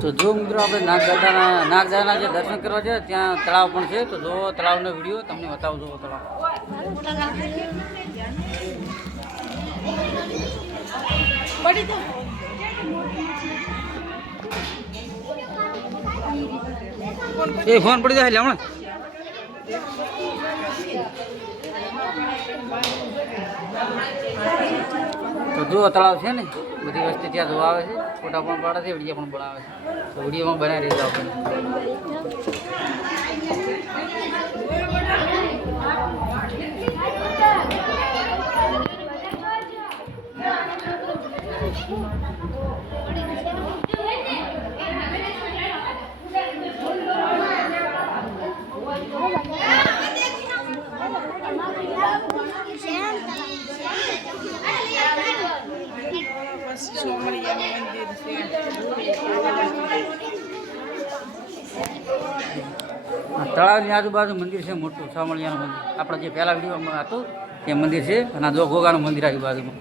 તો જો મિત્રો આપણે નાગદાદાના નાગદાદાના જે દર્શન કરવા છે, ત્યાં તળાવ પણ છે. તો જો તળાવનો વીડિયો તમને બતાવું જો તળાવ. એ ફોન પડી જાય હમણાં. તો ધ્રુવ તળાવ છે ને, બધી વસ્તી ત્યાં ધોવા આવે છે. ફોટા પણ પાડે છે, વીડિયો પણ બોલાવે છે. તો વિડીયોમાં બનાવી રહેજો આપણે. તળાવની આજુબાજુ મંદિર છે, મોટું સામળિયાનું મંદિર. આપણે જે પહેલા વિડીયોમાં હતું તે મંદિર છે અને આ ગોગાનું મંદિર આજુબાજુમાં